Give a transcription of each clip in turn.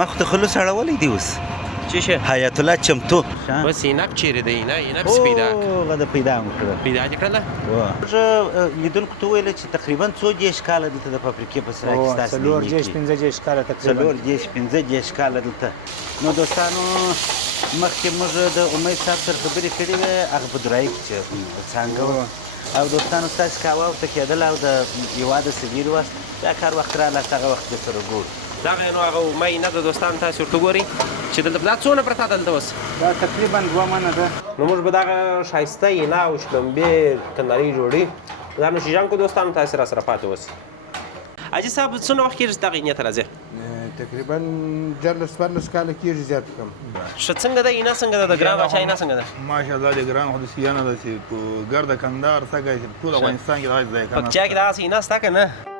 ما خو ته خلوص اړولی دی اوس چې شه حیات الله چمتو بس اینک چیرې دی اینک سپیدا هغه د پیدا مو کړه پیدا دې کړله زه لیدونکو ته وویل چې تقریبا څو دېرش کاله دلته د فابریکې په سرای کې ستاسې څلور دېرش پنځه دېرش کاله تقریبا څلور دېرش پنځه دېرش کاله دلته نو دوستانو مخکې موږ د امید صاحب سره خبرې کړې وې هغه په درايي کې چې څانګه وه او دوستانو ستاسې قهوه ورته کېدل او د هېواده سویل واست بیا کار وخت راغله هغه وخت د سره ګورو دغه نو هغه مینه د دوستانو تاسې ورته ګورئ چې دلته دا څونه پرته دلته اوس دا تقریبا 2 منه ده نو موږ به دغه ښایسته اینه او شلومبې کندارۍ ډوډۍ دا نوشیجانکو دوستانو تاسې را سره پاتې اوس حاجي صاحب څونه وخت کېږي چې دغه اینې ته راځې تقریبا 14 کاله کېږي زیات کم ښه څنګه ده اینه څنګه ده د ګران باچا اینه څنګه ده ماشاءالله د ګران خو د سیانه ده چې ګرده کندهار څنګه ټول افغانستان کې راځي ځای پکتیا کې دغسې اینه شته که نه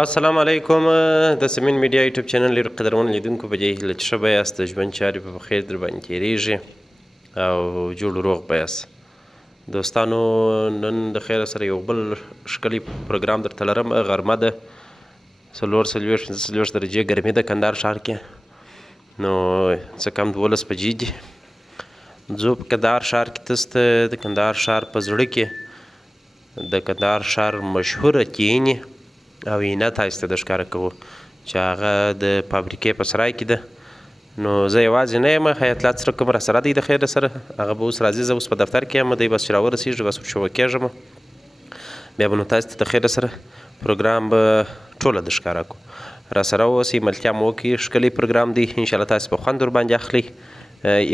السلام علیکم د سمین میډیا یوټیوب چینل لري قدرمن لیدونکو په دې هیله چې ښه به یاست د ژوند چارې په خیر در باندې تېرېږي او جوړ روغ به یاست دوستانو نن د خیر سره یو بل ښکلی پروګرام درته لرم غرمه ده 4 درجې ګرمي ده کندهار ښار کې نو څه کم 12 بجې دي ځو په کندهار ښار کې تاسو ته د کندهار ښار په زړه کې د کندهار ښار مشهوره کینې او اینه تاسو ته د ښکاره کوو چې هغه د فابریکې په سرای کې ده نو زه یوازې نه یم حیات الله سره کوم راسره دی د خیر سره هغه به اوس راځي زه اوس په دفتر کې یم دی بس چې راورسېږي بس ورشوه کېږم بیا به نو تاسو ته د خیر سره پروګرام به ټوله د ښکاره کړو راسره اوسئ ملتیا مو وکړئ ښکلی پروګرام دی انشاءالله تاسو به خوند ورباندې اخلئ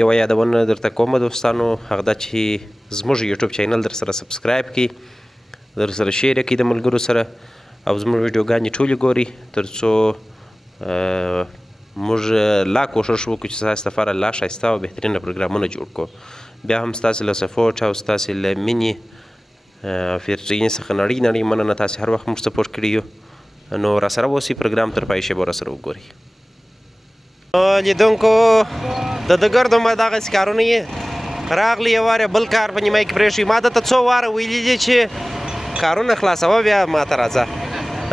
یوه یادونه درته کومه دوستانو هغه دا چې زموږ یوټیوب چینل در سره سبسکرایب کړئ در سره شیر یې کړئ د ملګرو سره او زموږ ویډیوګانې ټولې ګوري تر څو موږ لا کوښښ وکړو چې ستاسو لپاره لا ښایسته او بهترینه پروګرامونه جوړ کړو بیا هم ستاسې له سپورټ او ستاسې له مینې فرجینې څخه نړۍ مننه تاسې هر وخت موږ سپورټ کړي یو نو راسره اوسئ پروګرام تر پای شی به راسره وګورئ لیدونکو د ګردو ما دغسې کارونه یې راغلي یو واره بل کار په نیمایي کې پرېښوي ما درته څو واره ویلي دي چې کارونه خلاصوه بیا ما ته راځه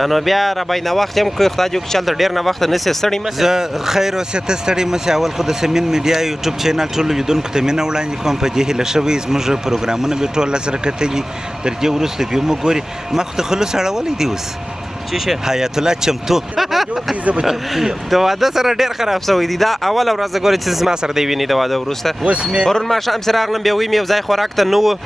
نو بیا راباندې ناوخت یم که خدای جوړ کړي چې هلته ډېر ناوخته نسې ستړی مه زه خیر اوسې ته ستړی مه سې اول خو د سمین میډیا یوټیوب چینل ټولو لیدونکو ته مینه وړاندې کوم په دې هیله ښه وي زموږ پروګرامونه به ټول سره کتلي تر دې وروسته بیا مو ګوري ما خو ته خلوص اړولی دی اوس چې شه حیات الله چمتو د واده سره ډېر خراب شوی دی دا اوله ورځ ګورې چې زما سره دی ویني د واده وروسته پرون ماښام چې راغلم بیا وایي مې یو ځای خوراک ته نه و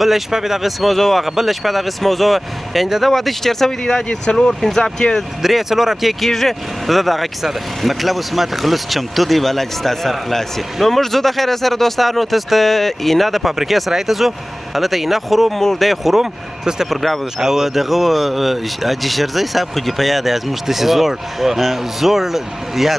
بله شپه مې دغسې موضوع هغه بله شپه دغسې موضوع یعنې د ده واده چې چېر شوی دی دا چې 4 5 هفتې 3 4 هفتې کېږي د ده دغه کیسه ده مطلب اوس ما ته خلوص چمتو دی والا چې ستا سر خلاص نو موږ ځو د خیره سره دوستانو تاسو ته اینه د فابریکې سرای ته ځو هلته اینه خورو موږ دی خورم تاسو ته پروګرام او دغه حاجي شیرزی صاحب خو دې په یاد یاست موږ داسې زوړ یاد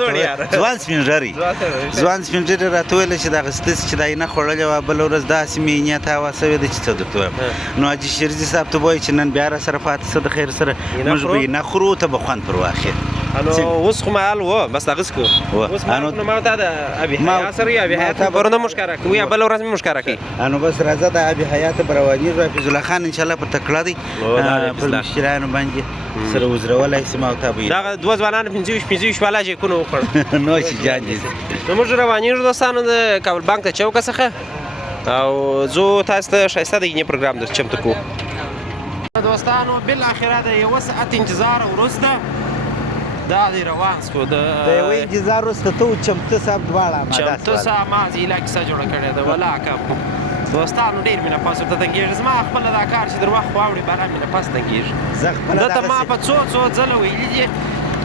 ځوان سپین ږیري راته ویل چې دغسې داسې چې دا اینه خوړلې وه بله ورځ داسې مې اینې تاوه سوې ده چې څه درته وایم نو حاجي شیرزي صاحب ته به وایي چې نن بیا را سره پاتې شه د خیر سره موږ به اینه خورو ته به خوند پر واخلې اوس خو مهال و بس دغسې کوو اوس نو ما ته د ابي حیات سره یې ابي حیات پرون مو ښکاره کوو یا بله ورځ مې مو ښکاره کوي نو بس راځه د ابي حیات به روانېږو حفیظ الله خان انشاءالله په تکړه دی پر مشتریانو باندې سره وزرولای شي ما او تا به دغه دوه ځوانانو 25 والا جیکونه وخوړل نوش جان دي نو موږ روانېږو دوستانو د کابل بانک د چوکه څخه او زه تاسو ته ښایسته د اینې پروګرام در چمتو کوو دوستانو بالاخره د یوه ساعت انتظار وروسته دا دی روان شو د یوه انتظار وروسته ته چمتو صاحب دواړه چمتو صاحب ما زیله کیسه جوړه کړې ده ولاکه دوستانو ډېر مینه پاس ورته تنګېږي زما خپله دا کار چې در وخت واوړي بهر مینه پاس تنګېږي زه خپله ده ته ما دغسې په څو ځله ویلي دي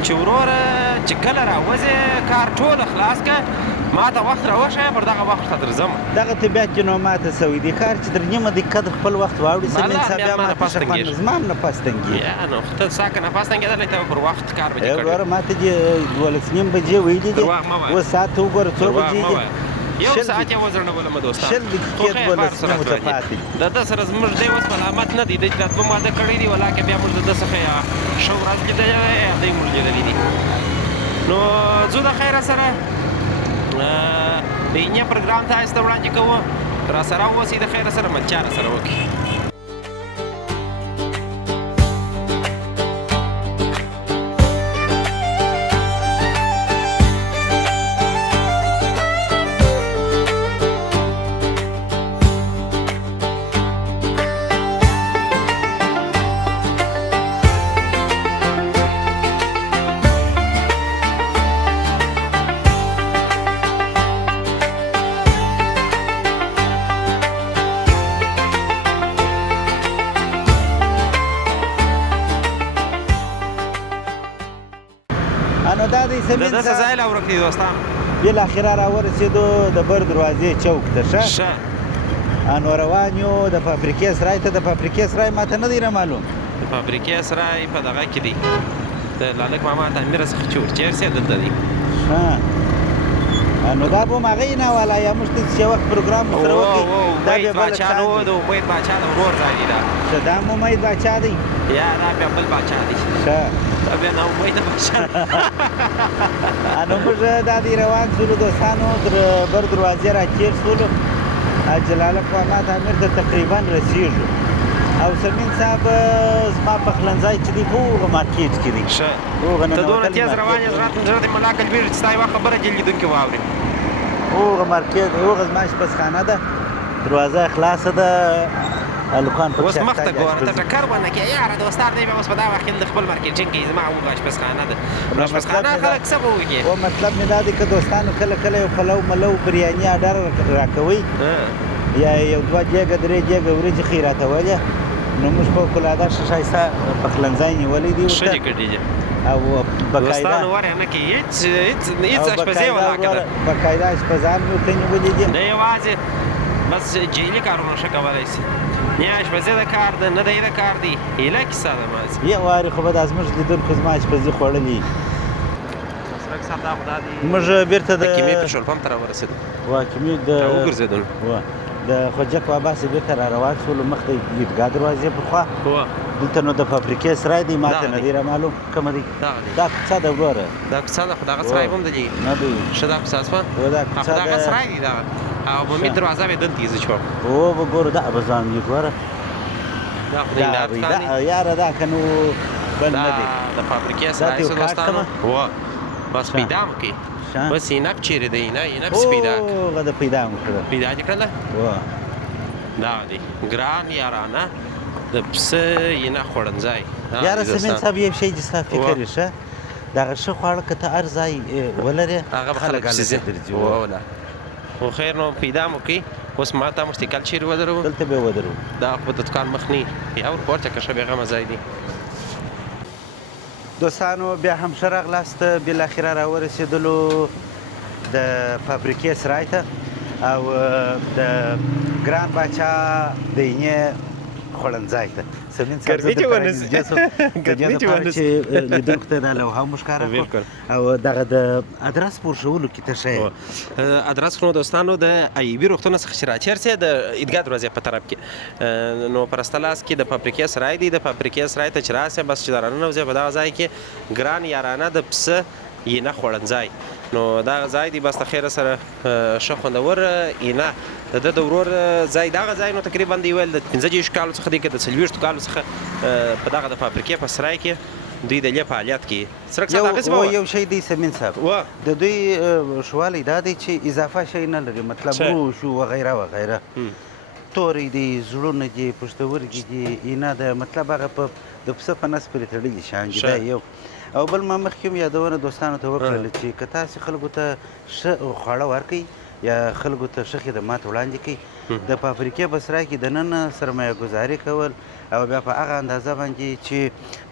چې وروره چې کله راوځې کار ټوله خلاص که ما ته وخت راوښیه پر دغه وخت ته درځم دغه طبیعت چې نو ماته سوی دی کار چې در نیمه دقیقه در خپل وخت واوړي سمین صاحب بیا ماته ښه خوند زما هم نفس تنګېږي یا نو ته سا که نفس تنګېدلی ته پر وخت کار به دې کړی وروره ماته دې 12:30 بجې ویلي دي درواغ مه وایه. اوس ساعت ته وګوره څو درواغ بجې مه دي وایه. یو ساعت یې وځنډولم دوستان 20 دقیقې 12:30 ته پاتې د ده سره زموږ دی اوس ملامت نه دی دی چې راتلو واده کړی دي ولاکې بیا موږ د ده څخه یا ښه ورځ لیدلی ده یا دی موږ لیدلي دي نو ځو د خیره سره د اینې پروګرام تاسو ته وړاندې کوو را سره اوسئ د خیره سره ملچا را سره وکړي نو دا دی د سمین ده څه ځای لا ورک دي دوستان بالاخره راورسېدو د بر دروازې چوک ته ښه نو روان یو د فابریکې سرای ته د فابریکې سرای ماته نه دی را معلوم د فابریکې سرای په دغه کې دی د لالک ماما تعمیره څخه چې ورچېرسې دلته دی نو دا به هم هغې نه والا یا موږ ته چې وخت پروګرام سره وکړي دا بیا امید بل باچا نو د امید باچا د ورور ځای دی دا ښه دا هم امید باچا دی یا دا بیا بل باچا دی ښه دا بیا د امید باچا نو موږ دا دی روان شولو دوستانو تر بر دروازې را تېر شولو جلالک ماما تعمیر ته تقریبا رسېږو او سمین صاحب زما پخلنځی چې دی په هغه مارکېټ کې دی ښه ته دونه تېز روان یې زړه دې ملا کلبېږي چې ستا یوه خبره چې لیدونکي واوري هغه مارکېټ هغه زما اشپزخانه ده دروازه خلاصه ده هلکان پکې اوس مخ ته ګوره ته ټکر ونه کړې یاره دوستار دی بیا اوس په دا وخت کې د خپل مارکېټینګ کوي زما هغه اشپزخانه ده نو اشپزخانه خلک څه به وکړي و مطلب مې دا دی که دوستانو کله کله یو پلو ملو بریاني اډر راکوئ یا یو دوه دیګه درې دیګه وریجې ښې راکولې نو موږ په فوقالعاده ښه ښایسته پخلنځی نیولی دی ښه دې کړي دي او دوستانو ور یې نه کوي هېڅ اشپزۍ ولاکه ده باقاعده اشپزان مې ورته نیولي دي نه یوازې بس جهلي کارونه ښه کولی شي نه اشپزۍ د کار ده نه دی د کار دی هیله کیسه ده مازې یو وارې خو به دا زموږ لیدونکو زما اشپزي خوړلي سرک صاحب دا خو دا دی موږ بیرته د کیمې پټرول پمپ ته راورسېدو واکمې د راوګرځېدلو د خوجک بابا سې بیرته را روان شولو مخ ته عیدګاه دروازې پر خوا دلته نو د فابریکې سرای دی ماته نه دی را معلوم کومه دی دا کوڅه ده وروره دا کوڅه ده خو دغه سرای به هم دی نه دی ښه دا کوڅه شوه دا کوڅه دغه سرای دی دغه او بمې دروازه به دلته زه شوم او به ګورو دا به ځان یې ګوره دا خو د امداد خان دی یاره دا که نو بل نه دی د فابریکې سرای څه دوستانو بس پیدا مو کې بس اینک چیرې دی اینک پیدا هغه د پیدا مو کړه پیدا دې کړله دا دی ګران یارانه د پسه اینه خوړنځای یاره سمین صاحب یو شی چې ستا فکر یې ښه دغه ښه خواړه که ته هر ځای ولرې هغه به خلک پسې ځي خو خیر نو پیدا مو کوي اوس ما ته مشتکل چیرې ودرو دلته به ودرو دا خو د دوکان مخ نه یا ورپورته که ښه بېغمه ځای دی دوستانو بیا هم ښه راغلاست بالاخره راورسېدلو د فابریکې سرای ته او د ګران باچا د اینې خوړنځای ته سمین صاحب زه دلته رانږدې شوم د دې لپاره چې لیدونکو ته دا لوحه هم ښکاره کړو او دغه د ادرس پورښولو کې ته ښه ادرس خو دوستانو د ایوبي روغتون څخه چې راچېرسې د عیدګاه دروازې په طرف کې نو په راسته لاس کې د فابریکې سرای دی د فابریکې سرای ته چې راسې بس چې دا راننوځې په دغه ځای کې ګران یارانه د پسه اینه خوړنځای نو دا ځای دی بس د خیره سره ښه خوندور اینه د ده د ورور ځای دغه ځای نو تقریبا دی ویل د 15 کالو څخه دی که د 40 کالو څخه په دغه د فابریکې په سرای کې دوی د دې فعالیت کوي سرک صاحب هغسې به یو شی دی سمین صاحب د دوی ښوالی دا دی چې اضافه شی نه لري مطلب روش وغیره وغیره تورې دي زړونه دي پښتورګي دي اینه ده مطلب هغه د پسه په نس پورې تړلي شیان دي دا یو او بل ما مخکې هم یادونه دوستانو ته وکړله چې که تاسې خلکو ته ښه خواړه ورکوئ یا خلکو ته ښه خدمات وړاندې کوي د فابریکې په سرای کې دننه سرمایه ګذاري کول او بیا په هغه اندازه باندې چې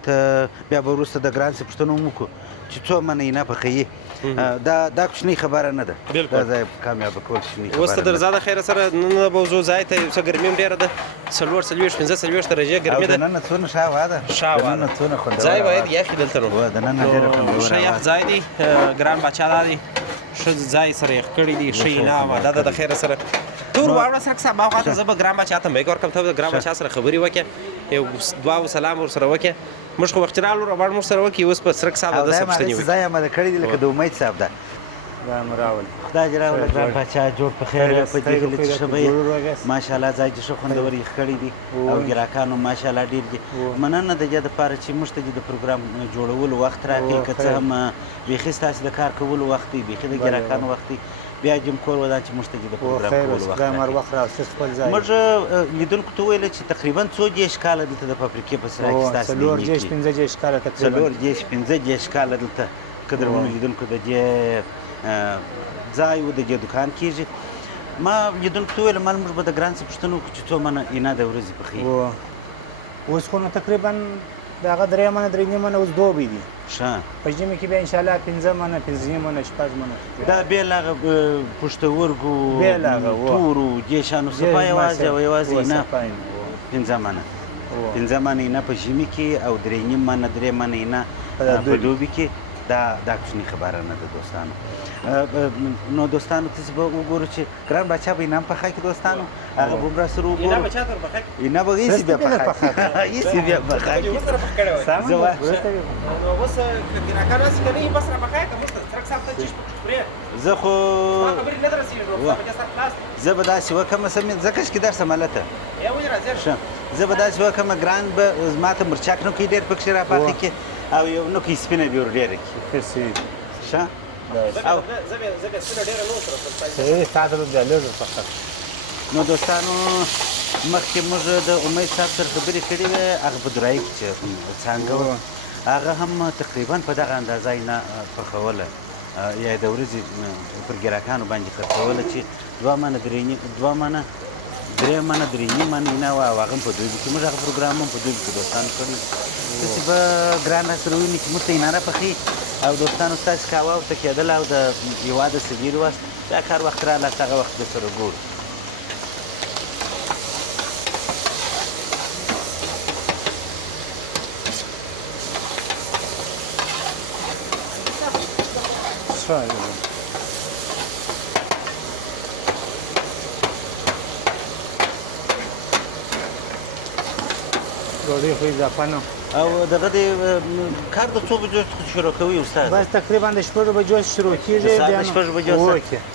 ته بیا به وروسته د ګران څه پوښتنه هم وکړو چې څو منه اینا پخوي دا کوچنۍ خبره نه ده دا ځای کامیابه کول کوچنۍ خبره اوس ته درځه د خیره سره نن به وځو ځای ته یو څه ګرمي هم ډېره ده 4 درجې ګرمي ده دننه څونه شاوه ده دننه څونه خوندوره ځای باید یخي دلته نو دننه ډېره خوندوره ښه یخ ځای دی ګران باچا دا دی ښه ځای سره یخ کړی دی ښه انعام دا د خیره سره تور واوړه سره صاحب ما خواته زه به ګران باچا ته میک ورکړم ته د ګران باچا سره خبرې وکړې یو دعا او سلام ورسره وکړې موږ خو وخت راغلو روان موږ سره وکړي اوس په سرک صاحب د څه پوښتنې وکړي ځای اماده کړی دی لکه د امید صاحب ده خدای دې راوله ګران باچا جوړ په خیر په دې کلي چې ښه به ماشاءالله ځای چې ښه خوندور یخ کړی دی او ګراکانو ماشاءالله ډېر دي مننه د دې دپاره چې موږ ته د پروګرام جوړولو وخت راکړي که څه هم بیخي ستاسې د کار کولو وخت دی بیخي د ګراکانو وخت دی بیا جم کور ودا چې موږ ته د پروګرام کولو وخت راکړي موږ لیدونکو ته وویل چې تقریبا څو دېرش کاله دلته د فابریکې په سرای کې ستاسې څلور دېرش پنځه دېرش کاله دلته قدرمنو لیدونکو د دې ځای و د دې دوکان کېږي ما لیدونکو ته وویل مال موږ به د ګران څه پوښتنه وکړو چې څو منه اینا د ورځې پخوي اوس خو نو تقریبا د هغه 3 منه 3 منه اوس دوبی دي ښه په ژمي کې بیا انشاءالله 15 منه 15 منه 6 منه دا بېل هغه پښتورګو تورو دې شیانو صفا یوازې او یوازې اینا 15 منه 15 منه اینا په ژمي کې او 3 منه 3 منه اینا په دوبي کې دا کوچنۍ خبره نه ده دوستانو نو دوستانو تاسو به وګورئ چې ګران باچا به انعام پخه کې دوستانو هغه به را سره وګورو انعام بچا تر پخه اینا به ایسی بیا پخه ایسی بیا پخه یو سره پخ کړو سم نو اوس ګراکان راځي کني بس را پخه کوم ترک صاحب ته چش پخې زه خو خبرې نه درسې بچا سره خلاص زه به داسې وکم سم ځکه چې درس ملته یا وځه راځه زه به داسې وکم ګران به ماته مرچک نو کې ډېر پکښې را پخې کې او یو نو کې سپینه بیا ور ډېره کې ښه زه سپینه ډېره نو سره تاسو به لږ پخه نو دوستانو مخکې موږ د امید صاحب سره خبرې کړې وې هغه په درایي کې چې څانګه وه هغه هم تقریبا په دغه اندازه یې نه پخوله یا د ورځې پر ګراکانو باندې خرڅوله چې 2 منه 3 منه 3 منه نه وه او هغه هم په دوبي کې موږ هغه پروګرام هم په دوبي کې دوستانو کړی داسې به ګران راسره وویني چې موږ ته یې ناره پخوي او دوستانو ستاسې قهوه ورته کېدله او د هېواده سبیل واست بیا کار وخت رالاست هغه وخت درسره ګورو ډوډۍ خو اضافه نه او دغه د کار د څو بجو شروع کوي استاد بس تقریبا د 6 بجو شروع کیږي د 6 بجو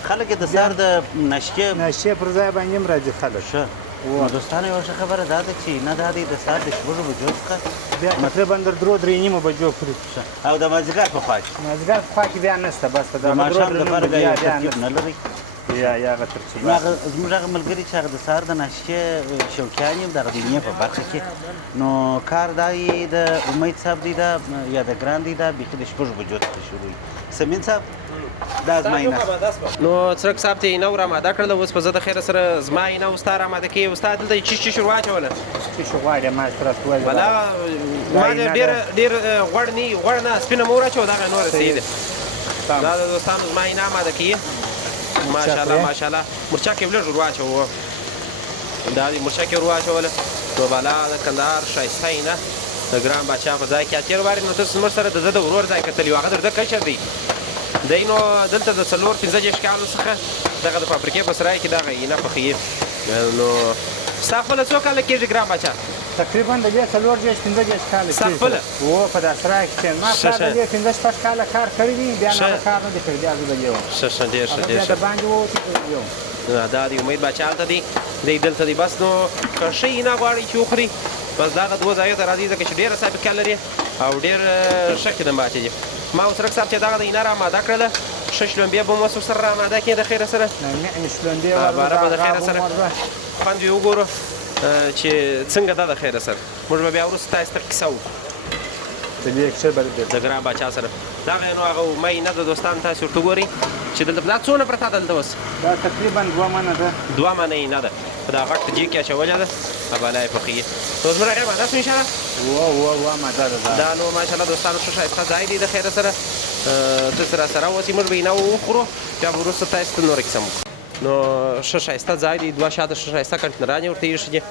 خلک د سهار د ناشته پر ځای باندې هم راځي خلک ښه نو دوستانو یو ښه خبره دا ده چې نه دا دی د سهار د 6 بجو څخه بیا تقریبا در 3 بجو پورې او د مازدیګر په خوا کې مازدیګر په خوا کې بیا نشته بس د ماښام لپاره بیا یو ترتیب نه لري یا هغه ترتیب زموږ هغه ملګري چې هغه د سهار د ناشتې شوقیان یو دغه دنیا په برخه کې نو کار دا یې د امید صاحب دی دا یا د ګران دی دا بیخي د 6 بجو څخه شروع وي سمین صاحب دا زما یې نو څرک صاحب ته یې نو راماده کړله اوس په زه د خیره سره زما یې نه ستا راماده کوي استاد دلته یې چی واچوله چې غواړې ما سره سوال ولا ما ډېر غوړ نه سپینه مو راچو دغه نور سیده دا د دوستانو زما یې نه ماده کوي ماشاءالله مرچک یې لږ ور واچوه دا دې مرچک یې ور واچوله نو بالا د کندهار ښایسته یې نه د ګران باچا په ځای کې اتېر وارې نو تاسو زموږ سره د ده د ورور ځای کتلي وو هغه در ده کشر دی دی نو دلته د 4-15 کالو څخه دغه د فابریکې په سرای کې دغه اینا پخوي نو ستا خپله څو کاله کېږي ګران باچا تقریبا د دې 4-15 کاله ستا خپله و په دا سرای کې ما کار د دې 15 کاله کار کړی دی بیا نه کار نه دی کړی بیا زه د یو ښه ډېر ښه ډېر ښه باندې وو دا دی امید باچا هلته دی دی دلته دی بس نو که ښه اینا غواړي چې وخوري بس دغه دوه ځایو ته راځي ځکه چې ډېره سابقه لري او ډېر ښه خدم باچا دي ما اوس رک صاحب چې دغه د اینا راماده کړله ښه شلومبې به مو ورسره راماده کړې د خیره سره باره به د خیره سره خوند یې وګورو چې څنګه ده د خیره سره موږ به بیا وروسته تاسې ته کیسه وکړو د ګران باچا سره دغه نو هغه مې نه د دوستانو تاسې ورته ګورئ چې دلته دا څونه پرته دلته اوس دا تقریبا 2 منه ده 2 منه یې نه ده په دا غټ جې کې اچولې ده بالا یې پخې نو زما راغی ماده سو انشاءالله و ماده ده دا نو ماشاءالله دوستانو ښه ښایسته ځای دی د خیره سره ته راسره اوسئ موږ به یې نه وخورو بیا به وروسته تاسو ته نوره کیسه مو نو ښه ښایسته ځای دی 2 شاته ښه ښایسته کنټینران یې ورته ایښي دي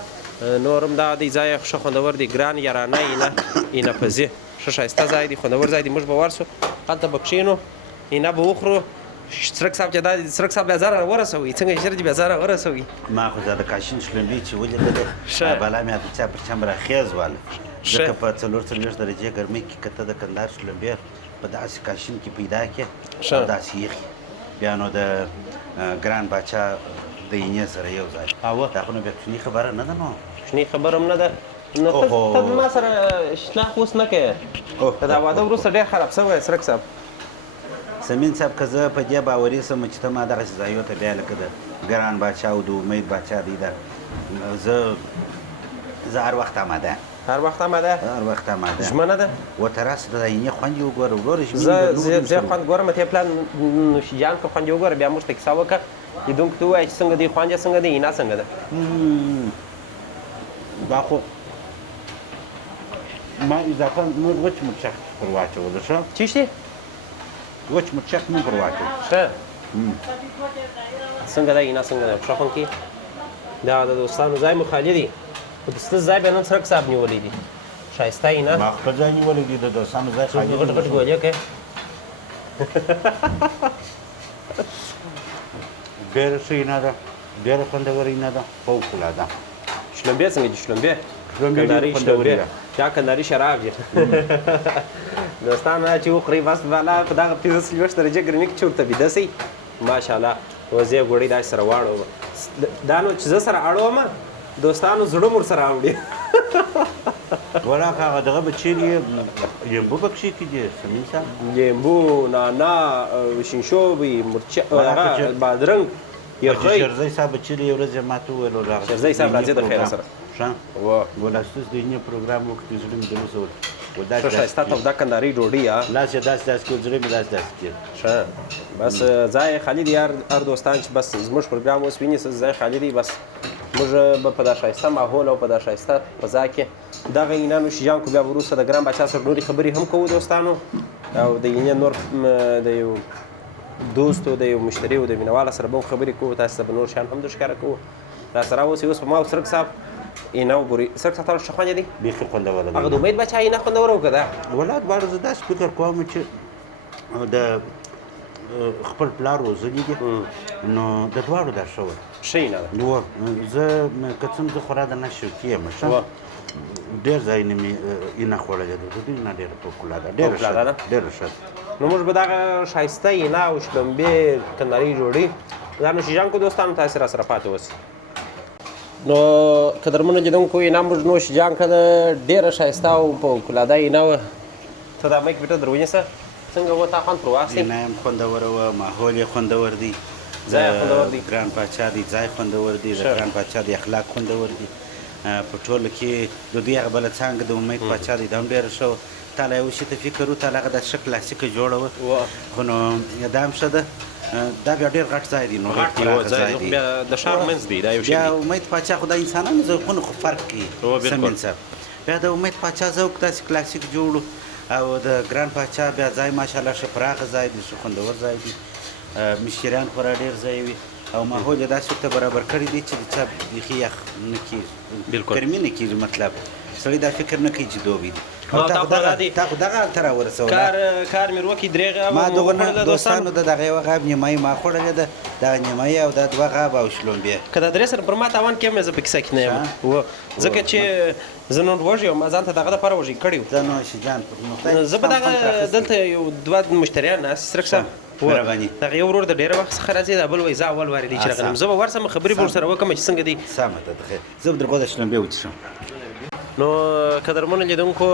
نور هم دا دی ځای ښه خوندور دی ګران یارانه اینه پزې ښه ښایسته ځای دی خوندور ځای دی موږ به ورسو هلته به کښېنو اینه به وخورو سرک صاحب چې دا سرک صاحب بیا ځان ورسوي څنګه ژر دې بیا ځان ورسوي ما خو دا د کاشین شلومبې چې ولیدلې بلا مې د چا پر چم راخیز واله ځکه په 440 درجې ګرمۍ کې که ته د کندهار شلومبې په داسې کاشین کې پیدا کړې او داسې یخي بیا نو د ګران باچا د اینې سره یو ځای دا خو نو بیا کوچني خبره نه ده نو کوچني خبره هم نه ده نو ته ما سره شناخت اوس نه کوې که دا واده وروسته ډېر خراب شوی سرک صاحب سمین صاحب که زه په دې باوري شم چې ته ما دغسې ځایو ته بیا لکه د ګران باچا او د امید باچا دی دا زه هر وخت آماده هر وخت آماده هر وخت آماده ژمنه ده ورته راسه د اینې خوند یې وګوره وروره زه خوند ګورم ته پلان نوشیجان که خوند یې وګوره بیا موږ ته کیسه وکړه لیدونکو ته ووایه چې څنګه دی خوند یې څنګه دی اینا څنګه ده دا خو ما اضافه موږ وچ مرچک پر واچولو ښه چی شته وچ مرچک مو پر واچولو ښه څنګه ده اینا څنګه ده ښه خوند کوي دا د دوستانو ځای مو خالي دی خو د سته ځای بیا نن سرک صاحب نیولی دي ښایسته اینا ما خپل ځای نیولی دي د دوستانو ځای خالي غټ غټ ګولې کوي ډېره ښه اینا ده ډېره خوندوره اینا ده فوقالعاده شلومبې څنګه دي شلومبې کندهاري شلومبې یا کندهاري شراب دي دوستان چې وخورئ بس بالا په دغه 45 درجې ګرمۍ کې چې ورته ویده سئ ماشاءالله وزې ګوړۍ داسې سره واړوم دا نو چې زه سره اړوم دوستانو زړه مور سره اړوي ولاکه هغه دغه به چیرې لیمبو پکښې کې دي سمین صاحب لیمبو نانا شینشوبي هغه بادرنګ یخی شرزی صاحب به چیرې یو ورځ ماته وویل شرزی صاحب راځي د خیره سره ښه ولستوس د اینې پروګرام وکړي زړه مې دلوسه ښه ښایسته توده کندهاري ډوډۍ لاس یې داسې داسې کړو زړه مې داسې داسې کړ ښه بس ځای خالي دی هر دوستان چې بس زموږ پروګرام اوس ویني ځای خالي دی بس موږ به په دا ښایسته ماحول او په دا ښایسته فضا کې دغه اینا نوشیجان کو بیا وروسته د ګران باچا سره نورې خبرې هم کوو دوستانو او د اینې نور د یو دوست او د یو مشتري او د مینهواله سره به هم خبرې کوو تاسو ته به نور شیان هم در ښکاره کوو راسره اوسئ اوس په ما او سرک صاحب اینا وګورئ سرک صاحب تاسو ښه خوند دی بیخي خوندوره ده هغه د امید باچا اینا خوندوره وکړه ده ولاد دواړه زه داسې فکر کوم چې د خپل پلار روزلي دي نو د دواړو دا ښه وه ښه اینا ده نو زه که څه هم زه خورا د نه شوقي یم ښه ډېر ځایونه مې اینه خوړلې ده د دوی نه ډېره فوقالعاده ډېره ښه نو موږ به دغه ښایسته اینا او شلومبې کندهاري ډوډۍ دا نوشیجان کو دوستانو تاسې راسره پاتې اوسئ نو قدرمنو لیدونکو اینا موږ نوشیجان کړه ډېره ښایسته او فوقالعاده اینا وه ته دا میک بیټه در ونیسه څنګه وه تا خوند پر واخلې اینا هم خوندوره وه ماحول یې خوندور دی ځای خوندور دی ګران باچا دی ځای خوندور دی د ګران باچا دی اخلاق خوندور دي په ټوله کې د دوی هغه بله څانګه د امید باچا دی دا هم ډېره ښه وه تا له یو شي ته فکر و تا له هغه دا ښه کلاسیکه جوړه وه خو نو دا هم ښه ده دا بیا ډېر غټ ځای دی نو ډېر پراخه ځای دی د ښار منځ دی دا یو شی بیا امید باچا خو د انسانانو ذوقونه خو فرق کوي سمین صاحب بیا د امید باچا ذوق داسې کلاسیک جوړو او د ګران باچا بیا ځای ماشاءالله ښه پراخه ځای دی ښه خوندور ځای دی مشتریان خورا ډېر ځای وي او ماحول یې داسې ورته برابر کړی دی چې د چا بیخي یخ نه کېږي ګرمي نه کېږي مطلب سړی دا فکر نه کوي چې دوبی دی تا خو دغه هلته راورسوله کار مې وکړي درېغه ما دغه دوستانو د دغه یوه غاب نیمایي ما خوړلې ده دغه نیمایي او دا دوه غاب او شلومبې که دا درې سره پر ما تاوان کې هم زه په کیسه کې نه یم ځکه چې زه نن وږی یم ما ځان ته دغه دپاره وږی کړی و زه نوشیجان زه به دغه دلته یو دوه مشتریان ناست سرک صاحب مهرباني دغه یو ورور د ډېره وخت څخه راځي دا بل وایي زه اول وارې دی چې راغلم زه به ورسم خبرې به ورسره وکړم چې څنګه دی سمه ده د خیر زه به دربه د شلومبې وڅښم نو قدرمنو لیدونکو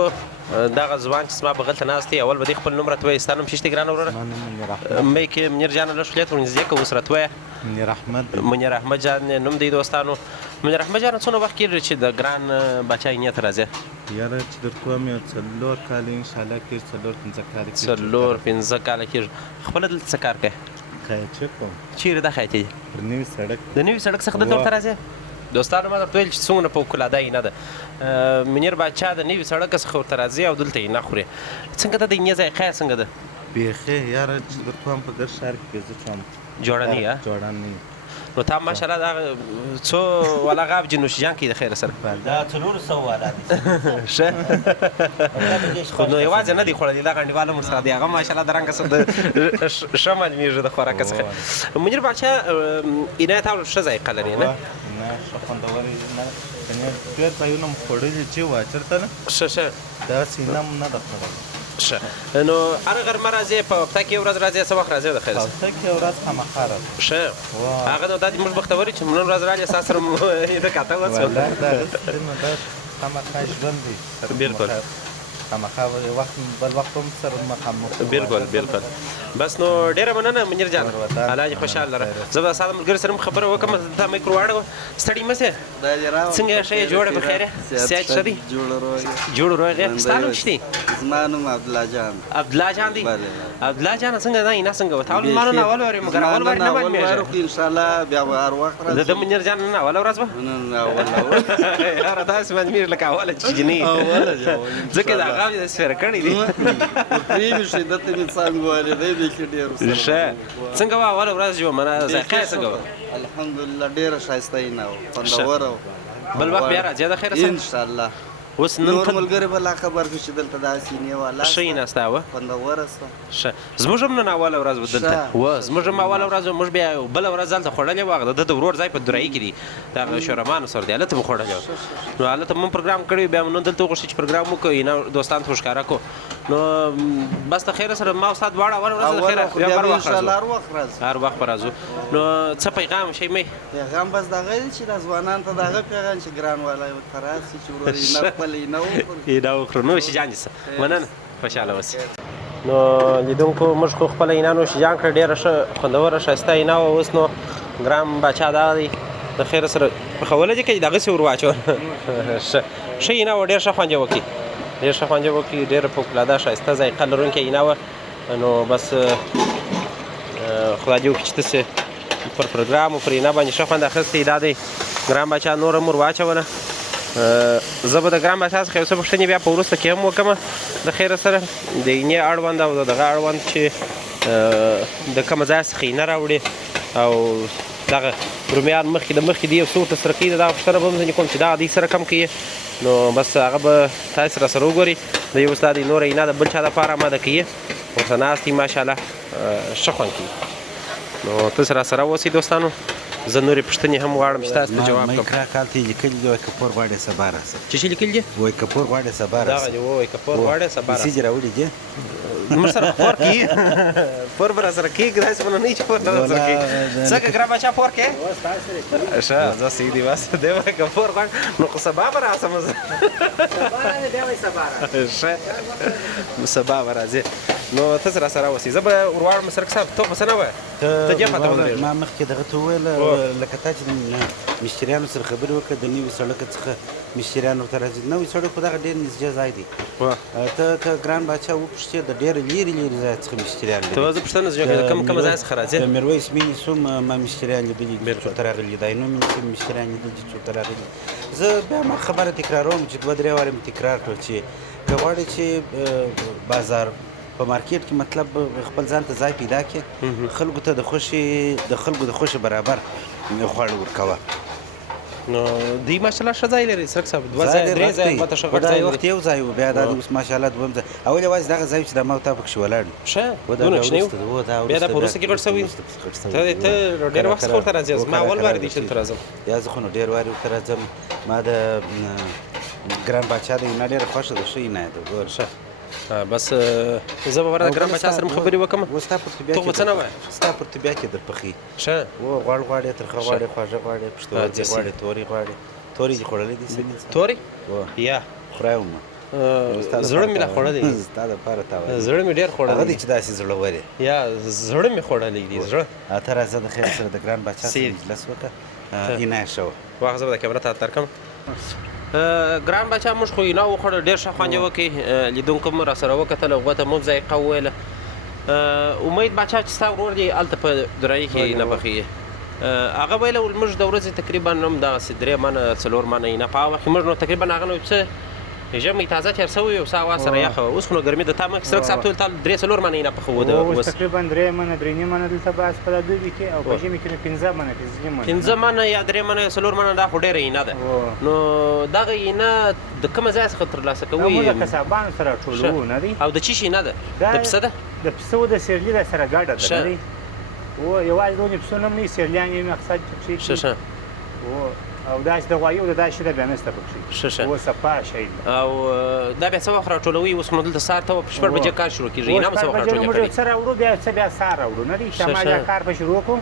دغه ځوان چې زما بغل ته ناست دی اول به دې خپل نوم راته وایي ستا نوم څه شته ګرانه وروره مې کې منیر جان لږ خولې ته ورنږدې که اوس راته وایه منیر احمد جان نوم دی دوستانو منیر احمد جان څونه وخت کېږي چې د ګران باچا اینې ته راځې یاره چې درته ووایم یو 4 کاله انشاءالله کېږي 4-5 کاله کېږي 4-5 کاله کېږي خپله دلته څه کار کوې خیچه کوم چیرې دا خیاطي پر نوي سړک د نوي سړک څخه دلته ورته راځې دوستانو ما درته ویل چې څومره فوقالعاده نه ده منیر باچا د نوي سړک څخه ورته راځي او دلته یې نه خوري څنګه ده د اینې ذایقه یې څنګه ده بیخي یاره چې درته وایم په ګرد ښار کې زه چوم جوړني جوړني نو تا ماشاءالله دا څو والا غاب جي نوشجان کې د خیره سره دا 400 والا دي ښه خو نو یوازې نه دي خوړلي دا غنډیواله مور سره دی هغه ماشاءالله د رنګه څه ښه معلومېږي د خوراکه څخه منیر باچا عنایت او ښه ذایقه لري نه نه ښه خوندورې نه کنې ډېر ځایونه مو خوړلي چې وا چېرته نه ښه ښه داسې نه م نه ده خوړلی ښه نو هره غرمه راځې په هفته کې یو ورځ راځې څه وخت راځې د خیر سره هفته کې یو ورځ خامخا راځم ښه هغه نو دا دې موږ بختور یو چې نن ورځ راځې ستا سره د کاته وڅښو والله دا دا خامخا ژوند دی بالکل خامخا یو وخت بل وخت هم سره مخامخ بالکل بالکل بس نو ډیره مننه منیر جان الله دې خوشحاله لره زه به ساده ملګري سره خبره وکړم ته مایکرو واړه ستړي مه سې څنګه ښه یې جوړه په خیره صحت ښه دی جوړ روغ یې ستا نوم څه دی زما نوم عبدالله جان عبدالله جان دی عبدالله جان څنګه دا نه څنګه وته اول مانو نه اول ورې مګر اول ورې نه باندې ان شاء الله بیا به هر وخت راځي د منیر جان نه اول ورځ به نن اول یار دا سم میر لکه اوله چې جنې ځکه دا غاوی د سفر کړی دی پریم شدت انسان غواړي دی چې ډیر ښه څنګه وا اول ورځ جو منه ځکه څنګه الحمدلله ډیر ښایسته نه خوندور بل وخت بیا راځي د خیر سره ان شاء الله اوس نن نور ملګری بل خبر کې چې دلته داسې نه والا شي نه ستاوه خوندور است ښه زموږ هم نن اوله ورځ بدلته و زموږ هم اوله ورځ موږ بیا بل ورځ دلته خوړلې واغ د ورور ځای په درای کې دی دا شورمان سره دی الته خوړلې نو الته مون پروګرام کړی بیا نن دلته غوښتي چې پروګرام وکړو نه دوستان ته ښکارا کو نو بس ته خیر سره ما استاد واړه اول ورځ خیر بیا هر وخت راځو هر وخت راځو نو څه پیغام شي مې پیغام بس دا غیر چې ځوانان ته دغه پیغام چې ګران والا یو تراسي چې وروري نه خپل نه دا وکړو نو شي جان دي مننه خوشاله اوسې نو لیدونکو موږ خو خپل اینانو شجان کړ ډېره ښه خوندوره ښایسته اینا وه اوس نو ګرام باچا دغه دی د خیر سره پخولی دي که دغسې ور واچول ښه اینا وه ډېر ښه خوند یې وکړي ډېر ښه خوند یې وکړي ډېره فوقالعاده ښایسته ذایقه لرونکې اینا وه نو بس خدای دې وکړي چې داسې پر پروګرام و پر اینا باندې ښه خوند اخیستی دا دی ګرام باچا نور هم ور واچوله زه به د ګرام باچا څخه یو څه پوښتنې بیا په وروسته کې هم وکړم د خیره سره د اینې اړوند او د دغه اړوند چې د کومه ځای څخه اینه راوړي او دغه رومیان مخکې د مخکې دي یو څه ورته سره کوي د دغه پوښتنه به هم ځینې کوم چې دغه دوی سره کم کوي نو بس هغه به تاسې راسره وګورئ د یو ستا د نوره اینا د بل چا دپاره اماده کوي ورته ناست دي ماشاءالله ښه خوند کوي نو تاسې راسره اوسئ دوستانو زه نورې پوښتنې هم غواړم چې تاسو ته جواب کړم مایکرا کال ته یې لیکلي دي وایي که پور غواړې سبا راسه چې څه لیکلي دي وایي که پور غواړې سبا دغه راسه دې ووایي که پور غواړې سبا راسه پیسې دې راوړي دي موږ سره پور کوي پور به راسره کېږي داسې به نه وي چې پور نه راسره کېږي څنګه ګرام باچا پور کوې ښه زه صحیح دي بس دی وایي که پور غواړې نو خو سبا به راسم زه ښه سبا به راځې نو تاسې راسره اوسئ زه به ور واړم سرک صاحب ته به څه نه وایه ته دې خواته ودرېږه ما مخکې دغه ته وویل لکه تا چې د مشتریانو سره خبرې وکړه د نوي سړک څخه مشتریان ورته راځي نوی سړک خو دغه ډېر نږدې ځای دی ته که ګران باچا وپوښتې د ډېر لرې لرې ځای څخه مشتریان لري ته زه پوښتنه ځکه د کوم ځای څخه راځې د میرویس مینې څوم ما مشتریان لیدلي دي چې ورته راغلي د عینو مینې څوم مشتریان لیدلي دي چې ورته راغلي زه بیا ما خبره تکراروم چې دوه درې وارې مې تکرار کړل چې که غواړې چې بازار په مارکیټ کې مطلب خپل ځان ته ځای پیدا کړې خلکو ته د خوښې برابر خواړه ورکوه نو دوی ماشاءالله ښه ځای لري سرک صاحب دوه ځای درې ځای البته ښه غټ ځای یو وخت یو ځای و بیا دا اوس ماشاءالله دویم ځای اول یوازې دغه ځای چې دا ما او تا پکښې ولاړ یو ښه دونه کوچنی و بیا دا په وروسته کې غټ شوي ته ډېر وخت څخه ورته راځې ما اول وارې دی چې دلته راځم یا زه خو نو ډېر وارې ورته راځم ما د ګران باچا د اینا ډېره خوښه ده ښه اینا یې ده ګوره ښه بس زه به ور د ګرام باچا سره خبرې وکړم اوس ستا پر طبیعت ته به څه نه وایې ستا پر طبیعت یې در پخي ښه غوړ غواړې ترخه غواړې خواږه غواړې پښتورګي غواړې تورې غواړې تورې دې خوړلې دي تورې یا خورای ومه زړه مې لا خوړلی دی ستا دپاره تا وایي زړه مې ډېر هغه خوړلی دی چې داسې زړور یې یا زړه مې خوړلی دی زړه ته راځه د خیر سره د ګران باچا سره مجلس وکړه اینا یې ښه وه واخه زه به د کیمره ته ترکم ګران باچا موږ خو اینا وخوړه ډېر ښه خوند یې وکړي لیدونکو مو راسره وکتل هغو ته مو ذایقه وویله امید باچا چې ستا ورور دی هلته په درایي کې نه پخېږي هغه ویله ول موږ د ورځې تقریبا هم دغسې 3 منه 4 منه نه په هغه وخت کې موږ نو تقریبا هغه نو څه ژمی تازه تېر شوی او څه هوا سره یخه وه اوس خو نو ګرمي د تا مخکې سړک صاحب ته ویل تا 3-4 منه نه پخه و اوس تقریبا 3 منه 3 منه دلته بس په دوبي کې او په ژمي کې 15 منه 15 منه یا 3 منه 4 منه دا خو ډېره اینه ده نو دغه اینه د کومه ځای څخه ترلاسه کوئ د کسبانو سره ټولوو نه دی او د چی شي نه ده د پسه ده د پسه او د سیرلي د سره ګډه ده نه دی او یوازې دونې پسونه هم نه سیرلیان یې مقصد پکښې او داسې د غوایي او د داسې شي بیا نشته پکښې او صفا شی او دا بیا څه وخت راټولوي اوس نو دلته سهار ته په 6 بجې کار شروع کېږي اینه هم څه وخت راټولوي موږ څه راوړو بیا څه بیا سهار راوړو نه دی شمال یا کار په شروع کړو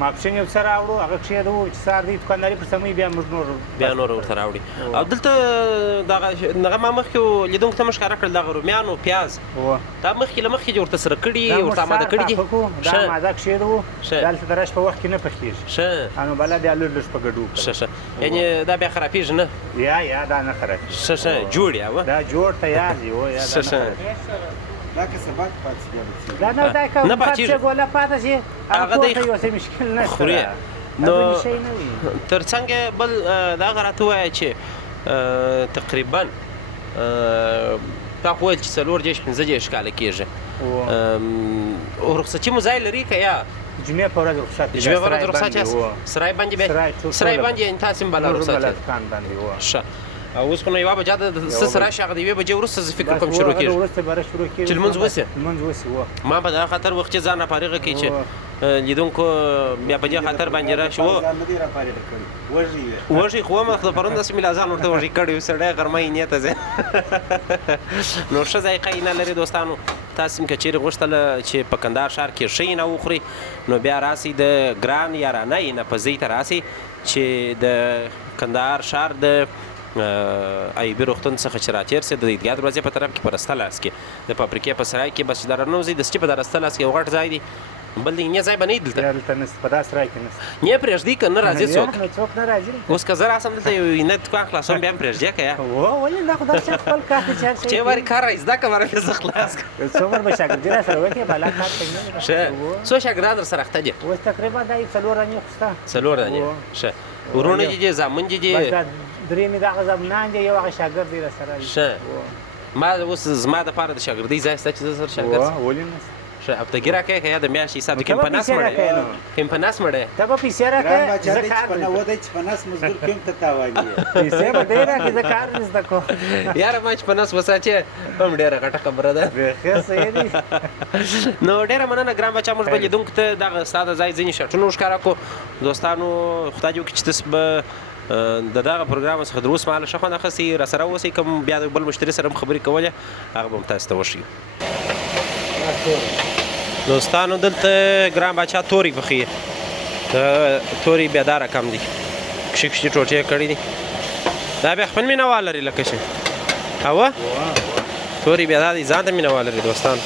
ماپښین یو څه راوړو هغه کښېږدو چې سهار دی دوکانداري پر سموي بیا نور ورته راوړي او دلته دغه ما مخکې لیدونکو ته مې ښکاره کړل دغه رومیان او پیاز دا مخکې له مخکې ورته سره کړي ورته اماده کړي دي دا اماده کښېږدو دلته د رش په وخت کې نه پخېږي نو بله بیا لږ لږ په ګډو یعنې دا بیا خرابېږي نه یا دا نه خرابېږي جوړ یا دا جوړ تیار دی یا دا نه دا که سبا پاتې دا نه دا که پاتې ګوله پاتې شي هغه کور ته یو څه مشکل نشته خوري نو تر څنګه بل دغه راته ووایه چې تقریبا تا خو ویل چې 4-5 کاله کېږي رخصتي مو ځای لري که یا جمعه په ورځ رخصت دی جمعه په ورځ رخصت یاست سرای باندې بیا سرای باندې تاسې هم بالا رخصت یاست ښه او اوس خو نو یوه بجه ده څه سره راشي هغه د 1 بجې وروسته زه فکر کوم شروع کېږي وروسته به شروع کېږي چې لمونځ وسي لمونځ وسي ما په دغه خاطر وخت چې ځان راپارغه کړي چې لیدونکو بیا په دې خاطر باندې راشي وږی خو هم د پرون داسې مې ځان ورته وږی کړی و سړی غرمه یې نیته ځای نو ښه ذایقه یې نه لري دوستانو تاسې هم که چیرې غوښتله چې په کندهار ښار کې ښه یې نه وخورئ نو بیا راسئ د ګران یارانه یې نه په ځای ته راسئ چې د کندهار ښار د ایوبي روغتون څخه چې راتېر سي د عیدګاه دروازې په طرف کې په رسته لاس کې د فابریکې په سرای کې بس چې دا رانوځئ د سټي په دا رسته لاس کې یو غټ ځای دی بل دی نه ځای به نه وي دلته نشته په دا سرای کې نشته نه پرېږدي که نه راځي څوک نه راځي اوس که زه راسم دلته یو نه دوکان خلاصوم بیا هم پرېږدي که یا ولې دا خو دا خپل کار دی چې وارې کار را زده کړه وارې زه خلاص کړم څومره به شاګردي را سره وکړي بالا کار کوي ښه څو شاګردان در سره اخته دي اوس تقریبا دا 4 دانې خو شته 4 دانې ښه ورونه دي زامن دي درې مې دغه زمنان دي یو هغه شاګرد دی را سره ښه ما اوس زما دپاره د شاګردۍ ځای شته چې زه سره شاګرد ولې نه ښه هفتګي راکړې که یا د میاشتې حساب د کمپناس مړی کمپناس مړی ته به پیسې راکړې زه کار نه ودی چې په نس مزدور کوم ته تاواني پیسې به دې راکړې زه کار نه زده کوم یاره ما چې په نس وساتې هم ډېره غټه خبره ده بیخي صحیح دي نو ډېره مننه ګران بچا موږ به لیدونکو ته دغه ستا د ځای ځینې شرطونه وښکاره کړو دوستانو خدای دې وکړي چې تاسو به د دغه پروګرام څخه در اوس مهاله ښه خوند اخیستئ راسره اوسئ کوم بیا د بل مشتري سره هم خبرې کولې هغه به هم تاسو ته وښیو دوستانو دلته ګران باچا تورې پخوي تورې بیا دا رقم دي کښې کښې ټوټې کړي دي دا بیا خپل مینهوال لري لکه چې اوه تورې بیا دا دی ځان ته مینهوال لري دوستانو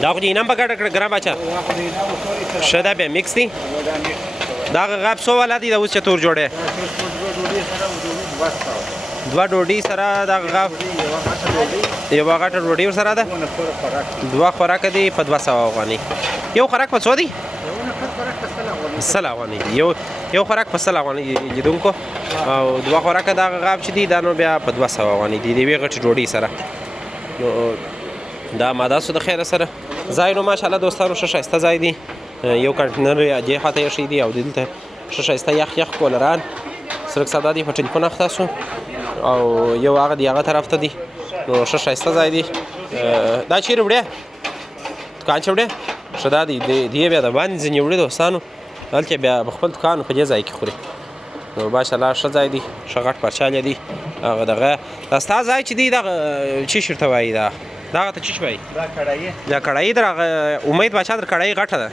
دا خو دې اینم په ګډه کړه ګران باچا ښه دا بیا میکس دی دا غاب څو والا دی دا اوس چې تور جوړی 2 ډوډۍ سره دا غاب یوه غټه ډوډۍ ورسره ده 2 خوراکه دي په 200 افغانۍ یو خوراک په څو دی 100 افغانۍ یو خوراک په 100 افغانۍ لیدونکو او 2 خوراکه دا غاب چې دي دا نو بیا په 200 افغانۍ دي د یوې غټې ډوډۍ سره نو دا ماده سو د خیره سره ځای نو ماشاءالله دوستانو ښه ښایسته ځای دی یو کنټینر دې خواته ایښی دی او دلته ښه ښایسته یخ کولران سرک سودا دی په ټلیفون اخته سو او یو هغه دی هغه طرف ته دی نو ښه ښایسته ځای دی دا چیرې وړې دوکان چې وړې ښه دا دی دې بیا د باندې ځینې وړې دوستانو هلته بیا په خپل دوکان په دې ځای کې خوري نو ماشاءالله ښه ځای دی ښه غټ پرچالی دی هغه دغه دا ستا ځای چې دی دغه چی شرته وایي دغه ته چی وایي دا کړایي در هغه امید باچا در کړایي غټه ده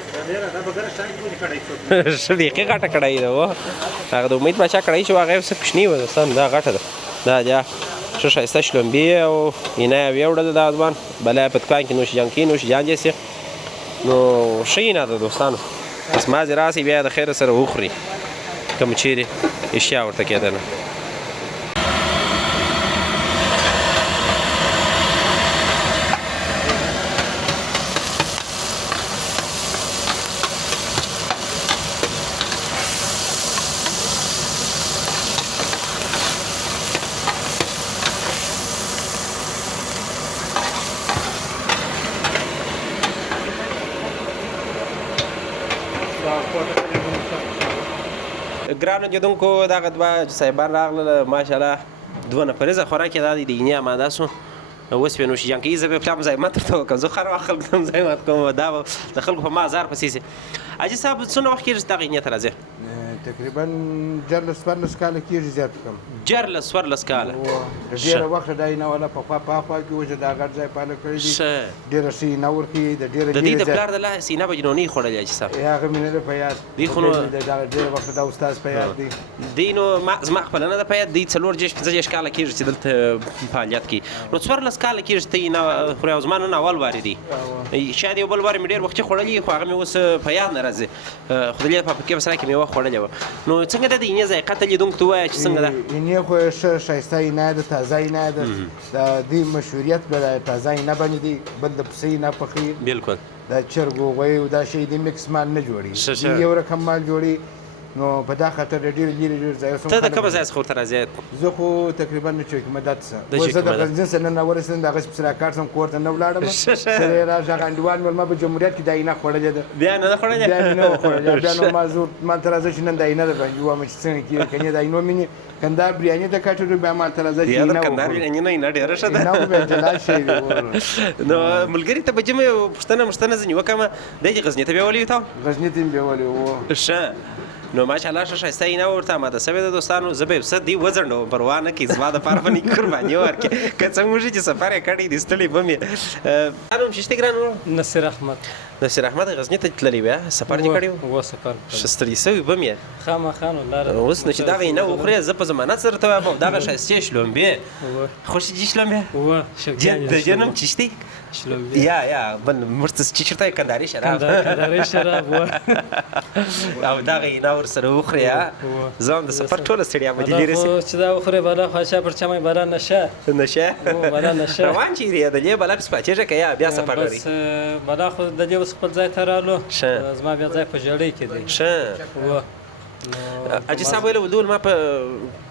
ښه بیخي غټه کړایي ده و هغه د امید باچا کړایي چې و هغه یو څه کوچني وه دوستانو دا غټه ده دا بیا ښه ښایسته شلومبې او اینه یې ویوړله دا ځوان بله یې په دوکان کې نوش جان کې نوش جان جیسې نو ښه نه ده دوستانو بس مازې راسي بیا د خیره سره وخوري کوم چیرې اشیا ورته کېدله ګرانو لیدونکو دغه دوه صاحبان راغلل ماشاءالله دوه نفریزه خوراک یې دا دی د اینې اماده سو اوس بیا نوشیجان کوي زه بیا پلام زحمت ورته وکړم زه هر وخت خلکو ته هم زحمت کوم دا به د خلکو په ما هزار پسې سي حاجي صاحب څومره وخت کېږي چې دغه اینې ته راځې تقریبا 14 کاله کېږي زیات کم 14 کاله ډېره وخت دا اینه ولا په خوا کې و چې دا غټ ځای پاله کړی دي ډېره ښه اینه ورکوي د ډېره د دې د پلار د لاسه اینه به جنونی خوړلې حاجي صاحب هغه مې نه ده په یاد دی خو نو ډېره وخت دا استاد په یاد دی دی نو زما خپله نه ده په یاد دی 4 5 کاله کېږي چې دلته فعالیت کوي نو 14 کاله کېږي ته اینه خورې او زما نن اول وارې دي شاید یو بل وارې مې ډېر وختي خوړلي خو هغه مې اوس په یاد نه راځي خدای دې په پکې به سره کې مې وخت خوړلې وه نو څنګه ده د اینې ذایقه ته لیدونکو ته ووایه چې څنګه ده اینې خو ښه ښایسته اینه ده تازه اینه ده د دې مشهوریت به د تازه اینه باندې دی بل د پسه اینه پخوي بلکل دا چرګو غویو دا شی دی مکس مال نه جوړي یو رقم مال جوړي نو په دا خاطر ډېر لرې ځای ته د کومه ځای څخه ورته راځې زه خو تقریبا د چوکمدات څخه اوس زه د غزنین څخه نن ورسېدم د هغه سپس راکار سم کور ته نه ولاړم سره یې راځه انډیوال مېلمه په جمهوریت کې دا اینه خوړلې ده بیا نه ده خوړلې بیا مې نه وه خوړلې بیا نو ما زور ما ته راځه چې نن دا اینه درباندې ووایم چې څنګه کېږي که نه دا اینو مینې کندهار بریاني ته کټو بیا ما ته راځه چې اینه کندهار بریاني نه اینه ډېره ښه ده اینه خو بیا جلا شی وي نو ملګري ته به جمع پوښتنه ځینې وکړم دی غزني ته بیولې ته غزني ته مې بیولې و ښه نو ماشاءالله ښه ښایسته اینه ورته اماده سوې ده دوستانو زه به یې پسه دی وځنډوم پروا نه کوي زما دپاره به نیکه قرباني ورکړي که څه موږ چې سفر یې کړی دی ستړی به مې تا نوم چې شته ګران نصیر احمد نصیر احمد غزني ته تللی وې سفر دې کړی و سفر ښه ستړي سوي به مې خامخا نو لاره اوس نو چې دغه اینه وخورې زه په ضمانت سره ته وایم دغه ښایستې شلومبې خوښې دي شلومبې و د جنم چشتي یا بل مرتس چې چېرته کندهاري شراب کندهاري شراب و او دغه اینه ورسره وخورې زه هم د سفر ټوله ستړیا به دې لرې سي چې دا وخورې بالا خواچا پر چمای بالا نشه بالا نشه روان چیرې یې د دې بالا پس پاچېږه که یا بیا سفر لري بس بالا خو د دې اوس خپل ځای ته رالو زما بیا ځای په ژړۍ کې دی ښه حاجي صاحب ویله ودول ما په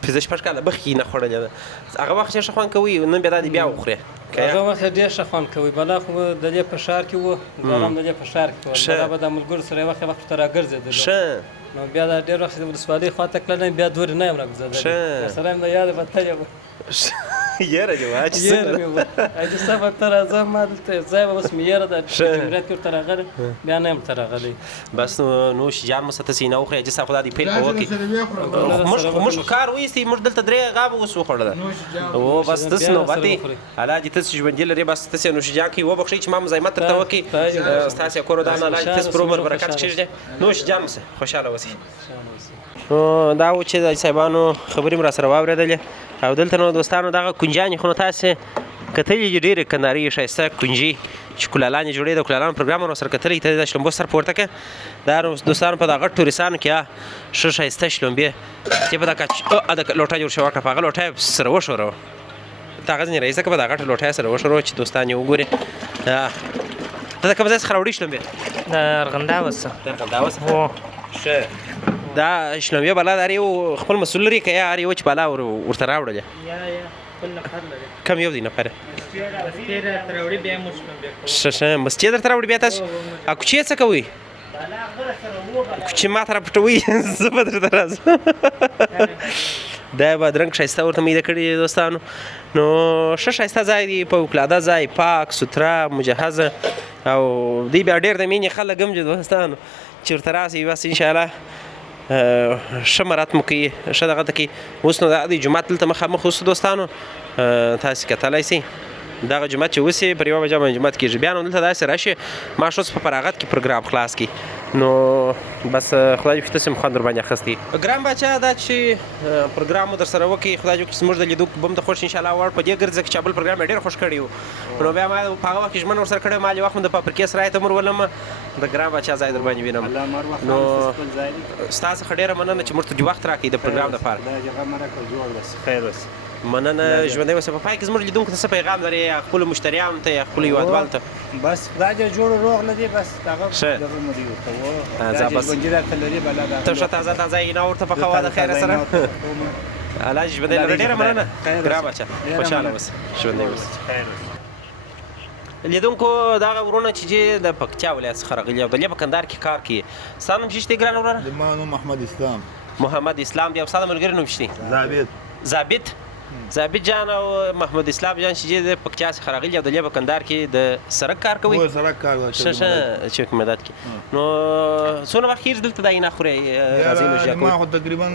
15 کاله مخکې نه خوړلې ده هغه وخت ښه خوند کوي نن بیا دا دې بیا وخورې هغه وخت ډېر ښه خوند کوي بالا خو د دې په ښار کې وو زه هم د دې په ښار کې وم بالا به د ملګرو سره یې وخت ورته راګرځېدلو نو بیا دا ډېر وخت د ولسوالۍ خواته تللی بیا دورې نه یم راګرځېدلی ورسره یم د یاده به تللی وم یاره دې وه چې یاره مې وه حاجي صاحب ته راځه ما دلته ځای به اوس مې یاره ده جمهوریت کې ورته راغلی بیا نه یم ورته راغلی بس نو شجان مو څه سینه وخورې حاجي صاحب خو دا دې پیل به وکړي موږ کار وایستې موږ دلته درې غابه اوس وخوړله او بس تاسې نوبت دی الله دې تاسې ژوندي لري بس تاسې نوشجان کوي وبخښئ چې ما مزاحمت درته وکړي ستاسې کور ودان الله دې تاسې پر عمر برکت کښېږدي نوشجان اوسئ خوشحاله اوسئ دا و چې د صاحبانو خبرې مې راسره واورېدلې او دلته نو دوستانو دغه کنجانې خو نو تاسې کتلې دي ډېرې کندهاري ښایسته کنجي چې کولالانې جوړې د کولالانو پروګرام ورو سره کتلی ته د شلومبو سر پورته کړه دا دوستانو په دغه ټوریستانو کې ښه ښایسته شلومبې چې په دغه لوټه جوړ شوې وکړه په هغه لوټه یې سره وښوروه دغه ځینې رئیسه که په دغه لوټه یې سره وښوروه چې دوستان یې وګوري ته د کوم ځای څخه راوړې شلومبې د ارغنداو څخه ښه دا شلومبې بالا د هر یو خپل مسؤل لري که یا هر یو چې بالا ورته راوړلې کم یو دی نفر ښه مستې درته راوړي بیا تاسو او کوچې څه کوئ کوچې ما ته راپټوئ زه به درته راځم دا یې بادرنګ ښایسته ورته میده کړي دي دوستانو نو ښه ښایسته ځای دی فوقالعاده ځای پاک سوتره مجهزه او دی بیا ډېر د مینې خلک هم چې دوستانو چې ورته راسئ بس انشاءالله ښه مرات مو کوي ښه دغه ته کوي اوس نو د جومات دلته مخامخ اوس دوستانو تاسې کتلی سئ دغه جومات چې اوس یې پر یوه بجه باندې جومات کېږي بیا نو دلته داسې راشي ماښ اوس په فراغت کې پروګرام خلاص کړي نو بس خدای دې تاسو مخاندر باندې اخستي ګرام بچا دا چې پروګرام در سره وکي خدای دې چې موږ د لیدو بم د خوش ان شاء الله ور په دې ګرځي چې بل پروګرام ډېر خوش کړیو نو بیا ما په هغه وخت کې ژمن ور سره کړی ما وخت د پاپرکې سره ته مر ولم د ګرام بچا ځای در باندې وینم نو ستاسو خډېره مننه چې مرته وخت راکې د پروګرام لپاره دا جګه مرکه جوړ وس خیر وس مننه ژوندۍ اوسه په پای کې زموږ لیدونکو ته څه پیغام لري خپلو مشتریانو ته یا خپلو هیوادوالو ته بس خدای دې جوړ روغ لدی بس هغه دغه مدي ورته زه بس ژوندۍ کلري بلا دا ته ښه تازه تازه اینا ورته په خوا د خیره سره الله دې ژوندۍ لري ډېره مننه ګرام بچا خوشحاله اوسه ژوندۍ اوسه خیر وس لیدونکو دغه ورونه چې د پکتیا ولایت څخه راغلي او د لیبه کندهار کې کار کوي ستا نوم چې دی ګران ورونه زما نوم محمد اسلام محمد اسلام بیا ستا د ملګري نوم چې ضابط ضابط جان او محمد اسلام جان چې د پکتیا څخه راغلي او د لیبه کندهار کې د سړک کار کوي سړک کار کوي ښه چوک مدد کې نو څونه وخت کېږي دلته دا اینا خوري راځي نو ژوند ما خو تقریبا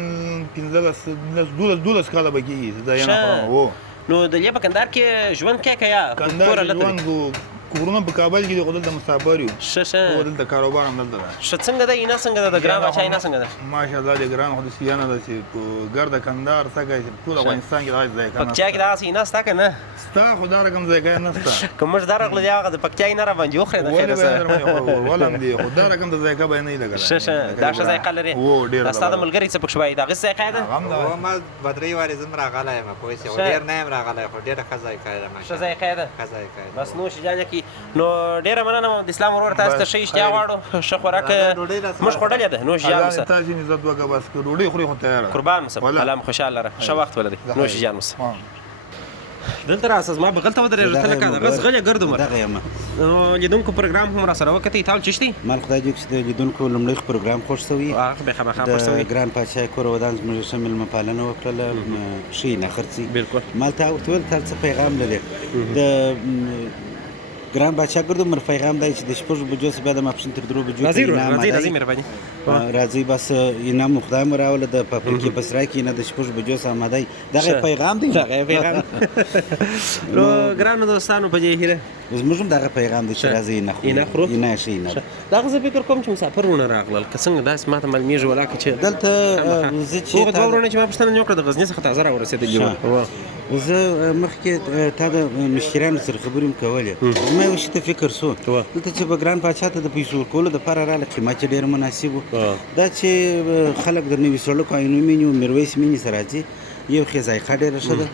12 کاله به کېږي دا اینا خورم نو د لیبه کندهار کې ژوند کې کیا کندهار ژوند کورونه په کابل کې د دلته مسافر یو ښه دلته کاروبار هم دلته ده ښه څنګه ده اینا څنګه ده د ګران بچا اینا څنګه ده ماشاءالله د ګران خو د سیانه ده چې په ګرده کندهار څنګه چې ټول افغانستان کې راځي ځای کنه پکتیا کې دا اینا ستا کنه ستا خدا رقم ځای کنه نستا کوم ځای راغله دی هغه د پکتیا اینا را باندې خو د خیر سره ولم دی خدا رقم د ځای کا به نه لګل ښه دا ښه ځای قلري و ډیر ستا د ملګری څه پښوی دا غسه قاعده او ما بدري واري زم راغله ما کوی څه ډیر نه راغله خو ډیر خزای قاعده ما ښه ځای قاعده خزای قاعده بس نو شجاع کی نو ډیره مننه د اسلام ورور تاسو ته شي اشتیا واړو ښه خوراک مش خړلې ده نو شجاع الله تاسو نه عزت وکړه بس ډوډۍ خوري خو تیار قربان مصب الله خوشاله لره ښه وخت ولري نو شجاع مصب دلته راځه ما بغل ته ودرېږه ته لکه غز غلې ګرځم دغه یم نو لیدونکو پروګرام هم را سره وکړئ تاسو چشتي مال خدای دې چې د لیدونکو لومړی پروګرام خوښ شوی هغه به خبره خوښ شوی د ګران پاچای کور ودان زموږ شامل مپالنه وکړه شي نه خرڅي بالکل مال ته ورته تاسو پیغام لري د ګران بادشاه ګردو مر پیغام دی چې د شپږ بجو څخه بعد ماپښین تر 3 بجو راځي مهرباني راځي بس انعام خدای مو راول د پاپرکی بسرا کې نه د شپږ بجو څخه آماده دغه پیغام دی دغه پیغام نو ګران دوستانو په دې هیله زموږ هم دغه پیغام دی چې راځي نه خورو نه شي نه دغه زه فکر کوم چې مسافرونه راغلل که څنګه داس ماته معلومیږي ولاکه چې دلته زه چې دا ورونه چې ما پښتنه نیو کړ د غزنی څخه تازه را ورسېدلی زه مخکې تا د مشتریانو سره خبرې کولې ما یو شي ته فکر سو دلته چې به ګران پاچا ته د پیسو کولو دپاره راغله قیمت یې ډېر مناسب و دا چې خلک د نوي سړکو عینو مینې و میرویس مینې سره راځي یو ښې ذایقه ډېره ښه ده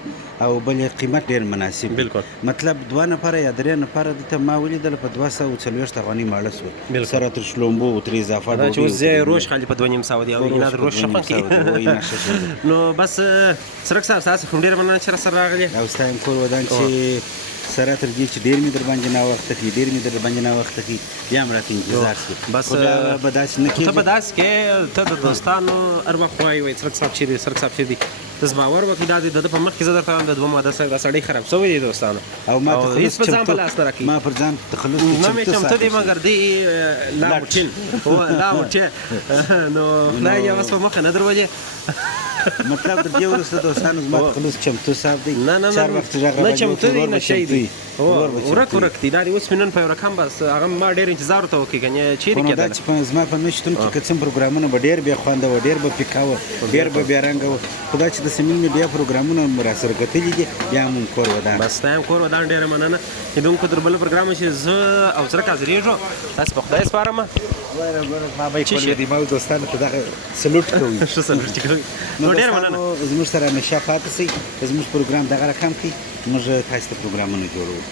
او بل یې قیمت ډېر مناسب بالکل مطلب 2 نفره یا 3 نفره دلته ما ولیدله په 240 افغانۍ ماړه سول سره تر شلومبو ترې اضافه دا چې اوس ځای روش خالي په 2.5 دی او اینا د روش شخن کې نو بس سرک صاحب تاسو هم ډېر مننه چې را سره راغلي او ستا هم کور ودان چې سره تر دې چې ډېر مې در باندې ناوخته کړي ډېر مې در باندې ناوخته کړي بیا هم راته انتظار شي بس به داسې نه کېږي ته به داسې کې ته د دوستانو هر وخت وایي وایي سرک صاحب چیرې سرک صاحب چیرې دی ته باور وکړې دا د ده په مخ کې زه درته وایم د 2 ماده سره دا سړی خراب شوی دی دوستانو او ما ته هېڅ په ځان په لاس نه راکړي ما پر ځان تخلص نه مې چمتو دی مګر دی لا موټین لا موټین نو خدای یې اوس په مخه نه درولې مطلب د دې وروسته دوستانو زما تخلص چمتو صاحب دی نه چمتو دی نه شی دی ورک دی دا اوس مې نن په یو رقم بس هغه ما ډېر انتظار ورته وکړي کنه چیرې کېدل دا چې زما په نشتون کې که څوم پروګرامونه به ډېر بیا خوند و ډېر به پیکاوه ډېر به بیا رنګ و خدا چې د سیمین میډیا پروګرامونه را سره کتلي دي بیا مون کور ودان بس تا هم کور ودان ډېره مننه لیدونکو تر بل پروګرام چې زه او سره حاضرېږو تاسو په خدای سپارم ما به کولې دي ما دوستانو ته دغه سلوټ کوي ښه سلوټ کوي نو ډېره مننه زموږ سره همیشه پاتې شئ زموږ پروګرام دغه رقم کې موږ تاسو ته پروګرامونه جوړوو